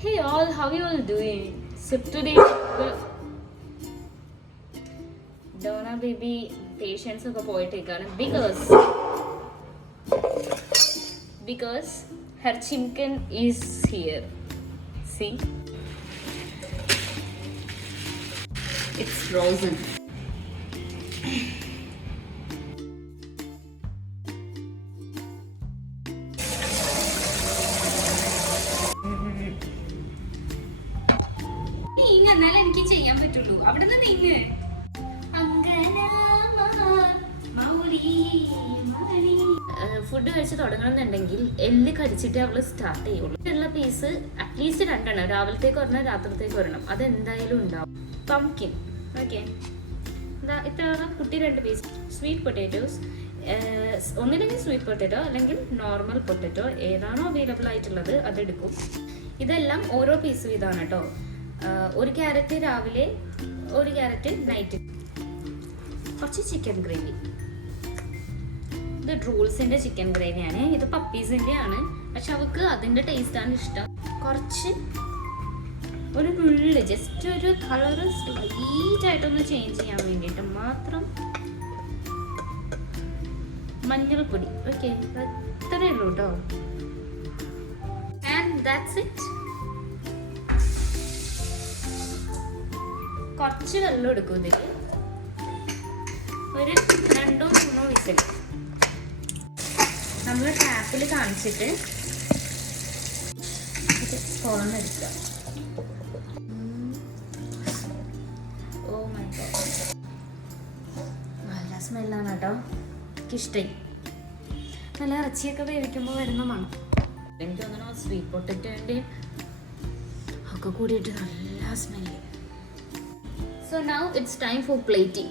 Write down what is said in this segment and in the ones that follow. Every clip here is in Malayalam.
Hey all, how you all doing? So today, Donna baby patients ഒക്കെ പോയിട്ടേക്കാണ് because her chimkin is here. See, it's frozen. എന്നാലും എനിക്ക് ചെയ്യാൻ പറ്റുള്ളൂ. അവിടെ നിന്ന് നീങ്ങ്. ഫുഡ് കഴിച്ച് തുടങ്ങണമെന്നുണ്ടെങ്കിൽ എല്ല് കടിച്ചിട്ട് അവള് സ്റ്റാർട്ട് ചെയ്യുള്ളൂ. ഉള്ള പീസ് അറ്റ്ലീസ്റ്റ് 2 എണ്ണം, രാവിലത്തേക്ക് ഒരെണ്ണം രാത്രിത്തേക്ക് ഒരെണ്ണം, അതെന്തായാലും ഉണ്ടാവും. പംകിൻ ഓക്കെ, ഇത്ര കുട്ടി 2 പീസ്. സ്വീറ്റ് പൊട്ടാറ്റോസ്, ഒന്നില്ലെങ്കിൽ സ്വീറ്റ് പൊട്ടാറ്റോ അല്ലെങ്കിൽ നോർമൽ പൊട്ടാറ്റോ, ഏതാണോ അവൈലബിൾ ആയിട്ടുള്ളത് അതെടുക്കും. ഇതെല്ലാം ഓരോ പീസ് ഇതാണ് കേട്ടോ. 1 ക്യാരറ്റ് രാവിലെ, 1 ക്യാരറ്റ് നൈറ്റ്. കുറച്ച് ചിക്കൻ ഗ്രേവി, ഇത് റൂൾസിന്റെ ചിക്കൻ ഗ്രേവിയാണ്. ഇത് പപ്പീസിന്റെ ആണ്, പക്ഷെ അവൾക്ക് അതിന്റെ ടേസ്റ്റ് ആണ് ഇഷ്ടം. കുറച്ച് ഒരു നുള്ളി ജസ്റ്റ് ഒരു കളറ് സ്ലൈറ്റ് ആയിട്ടൊന്ന് ചേഞ്ച് ചെയ്യാൻ വേണ്ടിയിട്ട് മാത്രം മഞ്ഞൾപ്പൊടി. ഓക്കെ, അത്രയേ ഉള്ളൂ കേട്ടോ. And that's it. കുറച്ച് വെള്ളം എടുക്കും ഇതിൽ, ഒരു 2-3 വിസിൽ. നമ്മൾ ടാപ്പിൽ കാണിച്ചിട്ട് ഇത് തുറന്നെടുക്കുക. ഓ മൈ ഗോഡ്, നല്ല സ്മെല്ലാണ് കേട്ടോ. എനിക്കിഷ്ടമായി. നല്ല ഇറച്ചിയൊക്കെ വേവിക്കുമ്പോൾ വരുന്ന മണം. എനിക്ക് തോന്നുന്നു സ്വീറ്റ് പൊട്ടറ്റോൻ്റെ ഒക്കെ കൂടിയിട്ട് നല്ല smell. So now it's time for plating.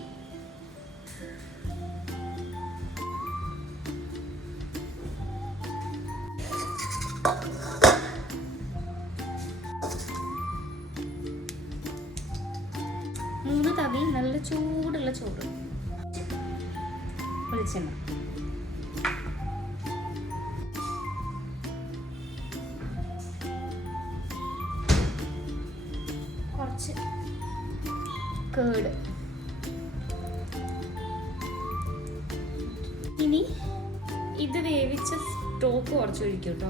മൂന്ന് തവി നല്ല ചൂടുള്ള ചോറ്, വെളിച്ചെണ്ണ, കുറച്ച് കേട്. ഇനി ഇത് വേവിച്ച സ്റ്റോക്ക് കുറച്ച് ഒഴിക്കും കേട്ടോ.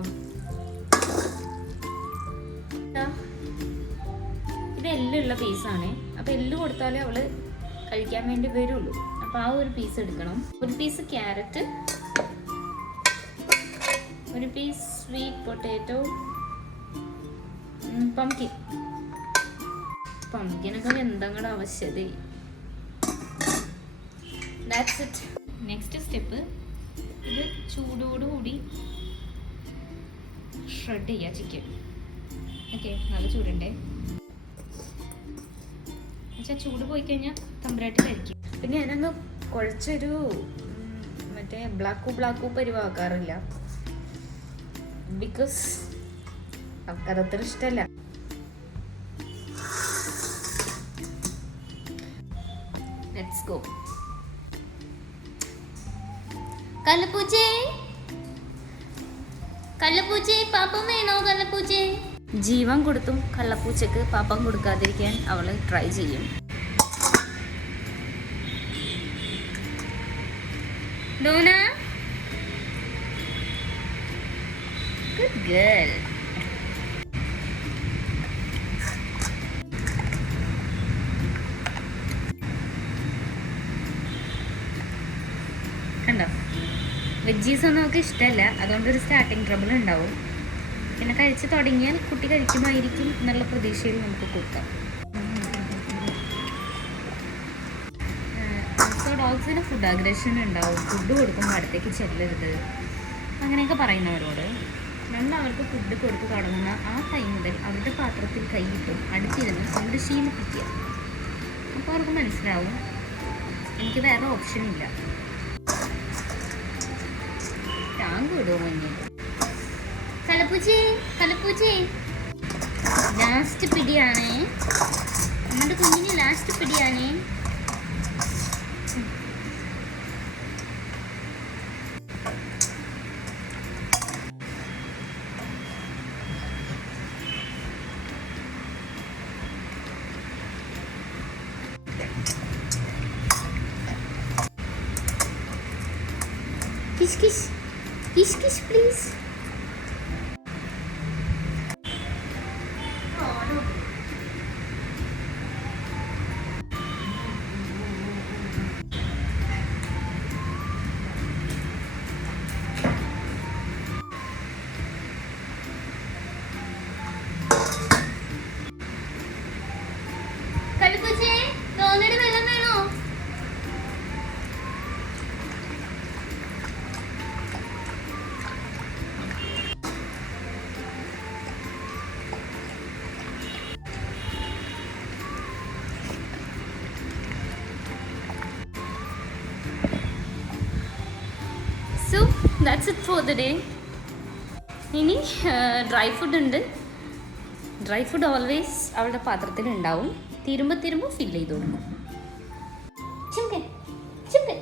ഇത് എല്ലുള്ള പീസാണ്, അപ്പൊ എല്ല് കൊടുത്താലേ അവള് കഴിക്കാൻ വേണ്ടി വരുള്ളൂ. അപ്പൊ ആ ഒരു പീസ് എടുക്കണം. 1 piece carrot, 1 piece sweet potato, pumpkin. പംകിനൊക്കെ എന്തെങ്കിലും ആവശ്യത. That's it. നെക്സ്റ്റ് സ്റ്റെപ്പ്, ഇത് ചൂടോടുകൂടി ഷ്രെഡ് ചെയ്യുക ചിക്കൻ. ഓക്കെ, നല്ല ചൂടുണ്ടേ. എന്നുവെച്ചാൽ ചൂട് പോയി കഴിഞ്ഞാൽ തമ്പരാട്ടി കഴിക്കും. പിന്നെ ഞാനങ്ങ് കുഴച്ചൊരു മറ്റേ ബ്ലാക്കു പരിവാക്കാറില്ല, ബിക്കോസ് അവൾക്കതത്ര ഇഷ്ടമല്ല. Let's go. കള്ളപ്പൂച്ചേ പാപ്പം വേണോ? കള്ളപ്പൂച്ചേ. ജീവൻ കൊടുത്തും കള്ളപ്പൂച്ചക്ക് പാപ്പം കൊടുക്കാതിരിക്കാൻ അവള് ട്രൈ ചെയ്യും. ഡോന, ഗുഡ് ഗേൾ. കണ്ടോ, വെജീസ് ഒന്നും നമുക്ക് ഇഷ്ടമല്ല, അതുകൊണ്ടൊരു സ്റ്റാർട്ടിങ് ട്രബിൾ ഉണ്ടാവും. പിന്നെ കഴിച്ച് തുടങ്ങിയാൽ കുട്ടി കഴിക്കുമായിരിക്കും എന്നുള്ള പ്രതീക്ഷയിൽ നമുക്ക് കൊടുക്കാം. സോ ഡോഗ്സിന് ഫുഡ് അഗ്രഷൻ ഉണ്ടാവും. ഫുഡ് കൊടുക്കുമ്പോൾ അടുത്തേക്ക് ചെല്ലരുത് അങ്ങനെയൊക്കെ പറയുന്നവരോട് നമ്മൾ അവർക്ക് ഫുഡ് കൊടുത്ത് തുടങ്ങുന്ന ആ ടൈം മുതൽ അവരുടെ പാത്രത്തിൽ കൈയിട്ടും അടുത്തിരുന്ന് ഫുഡ് ശീലിപ്പിക്കുക. അപ്പോൾ അവർക്ക് മനസ്സിലാവും എനിക്ക് വേറെ ഓപ്ഷൻ ഇല്ല. ടാങ്ക് വിടുമോ മുന്നേ? കലപ്പൂച്ചേ ലാസ്റ്റ് പിടിയാണേ, നമ്മുടെ കുഞ്ഞിന് ലാസ്റ്റ് പിടിയാണേ. Kiss kiss kiss kiss please. So that's it for the day. ഇനി ഡ്രൈ ഫുഡ് ഉണ്ട്. ഡ്രൈ ഫുഡ് ഓൾവേസ് അവളുടെ പാത്രത്തിൽ ഉണ്ടാവും. തീരുമ്പോൾ ഫില്ല് ചെയ്ത് കൊടുക്കും. Chicken chicken